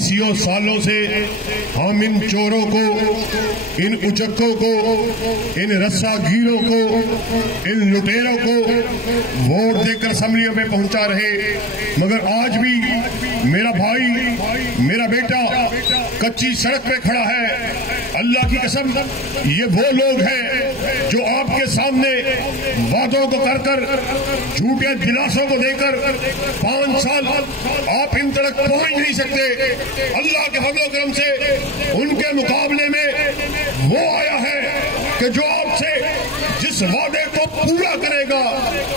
बीसियों सालों से हम इन चोरों को, इन उचक्कों को, इन रस्सागीरों को, इन लुटेरों को वोट देकर असम्बलियों में पहुंचा रहे, मगर आज भी मेरा भाई, मेरा बेटा कच्ची सड़क पे खड़ा है। अल्लाह की कसम, ये वो लोग हैं जो आपके सामने वादों को कर कर, झूठे दिलासों को देकर 5 साल आप इन तक पहुंच नहीं सकते। अल्लाह के फज़ल व करम से उनके मुकाबले में वो आया है कि जो आपसे जिस वादे को पूरा करेगा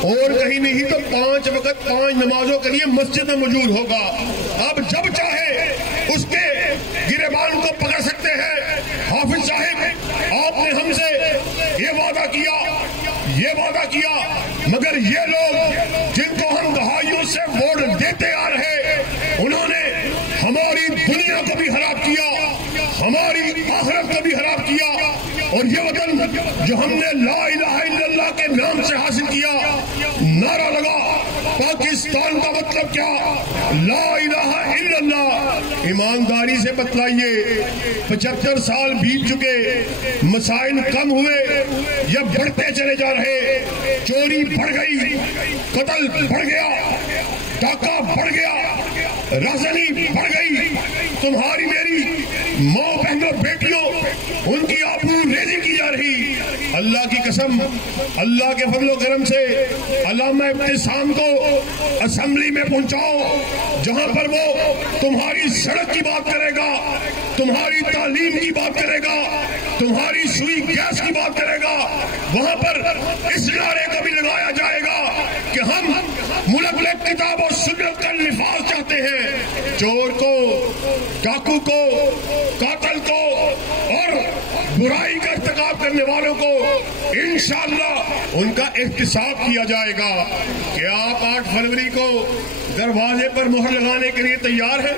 और कहीं नहीं तो 5 वक्त 5 नमाजों के लिए मस्जिद में मौजूद होगा। अब जब चाहे उसके गिरेबान को पकड़ सकते हैं। हाफिज साहब, आपने हमसे ये वादा किया, मगर ये लोग जिनको हम दहाइयों से वोट देते आ रहे, उन्होंने हमारी दुनिया को भी खराब किया, हमारी आखिरत को भी खराब किया। और ये वतन जो हमने ला इलाहा इल्लल्लाह के नाम से हासिल किया, नारा लगा पाकिस्तान का मतलब क्या, ला इलाहा इल्लल्लाह। ईमानदारी से बतलाइए, 75 साल बीत चुके, मसाइल कम हुए या बढ़ते चले जा रहे? चोरी बढ़ गई, कत्ल बढ़ गया, डाका बढ़ गया, राजनी बढ़ गई। तुम्हारी मेरी माँ बहनों बेटियों, उनकी आबरू रेजी की जा रही। अल्लाह की कसम, अल्लाह के फज़ल व करम से अल्लामा इब्तिसाम को असेंबली में पहुंचाओ, जहां पर वो तुम्हारी सड़क की बात करेगा, तुम्हारी तालीम की बात करेगा, तुम्हारी सुई गैस की बात करेगा। वहां पर इस नारे को भी लगाया जाएगा कि हम मुल्क में किताब और सुन्नत का लिफाज चाहते हैं। चोर को, डाकू को, कातिल को और बुराई का इर्तिकाब करने वालों को इंशाअल्लाह उनका एहतिसाब किया जाएगा। क्या आप 8 फरवरी को दरवाजे पर मुहर लगाने के लिए तैयार हैं?